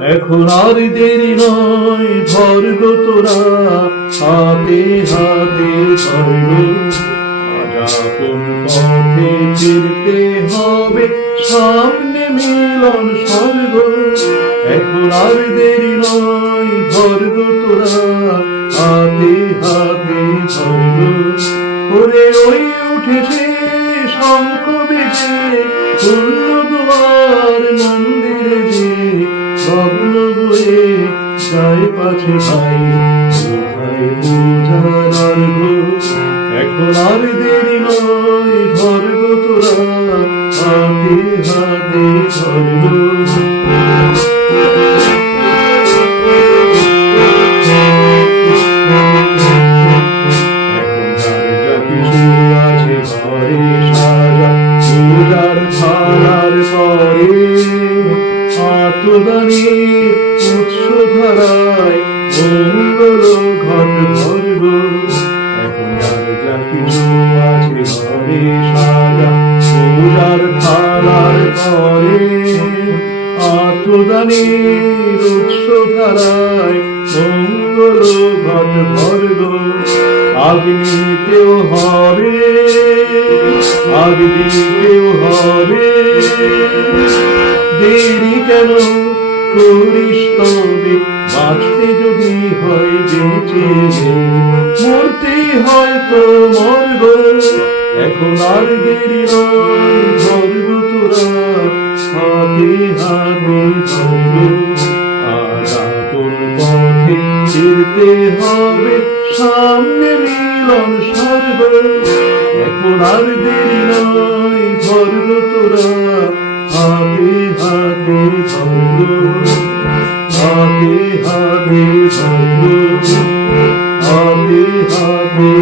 এখন আর দেরি নয়, ধর গো তোরা হাতে হাতে ধর। আজ আপন পথে ফিরতে হবে, সামনে মিলন স্বর্গ। এখন আর দেরি নয়, ধর গো তোরা হাতে হাতে ধর। ওরে ওই উঠেছে শঙ্খ বেজে, খুলল দুয়ার মন্দিরে যে, লগ্ন বয়ে যায় পাছে ভাই, কোথায় পূজার আর্ঘ। এখন আর দেরি নয়, ধর গো তোরা হাতে হাতে ধর। ঘরে সাজা পূজার থালার পরে, আত্মদানের উৎস ধারায় মঙ্গল ঘট ভরব। এখন যার যা কিছু আছে ঘরে সাজা পূজার থালার পরে, আত্মদানের উৎস ধারায় মঙ্গল ঘট ভরব। আগ্নিতেও হবে, আগ দিতেও হবে, দেরি কেন করিস তবে, বাঁচতে যদি হয় বেঁচে, মরতে হয়তো মরব। এখন আর দেরি নয়, ধর গো তোরা হাতে হাতে ধর। আজ আপন পথে ফিরতে হবে, সামনে মিলন স্বর্গ। এখন আর দেরি নয়, ধর গো তোরা হাতে হাতে ধর। হাতে হাতে ধর, হাতে হাতে